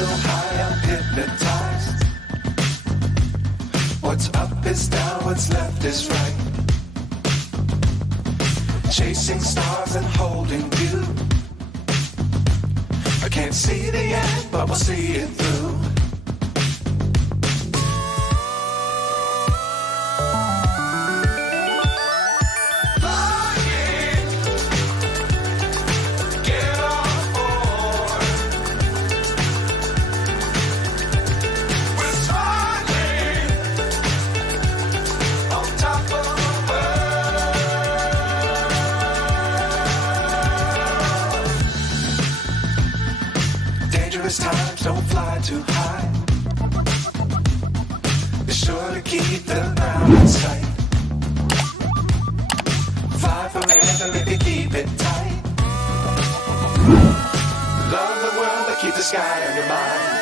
so high, I'm hypnotized. What's up is down, what's left is right. Chasing stars and holding you. I can't see the end, but we'll see it through. Times don't fly too high. Be sure to keep the ground in sight. Fly forever if you keep it tight. Love the world, but keep the sky on your mind.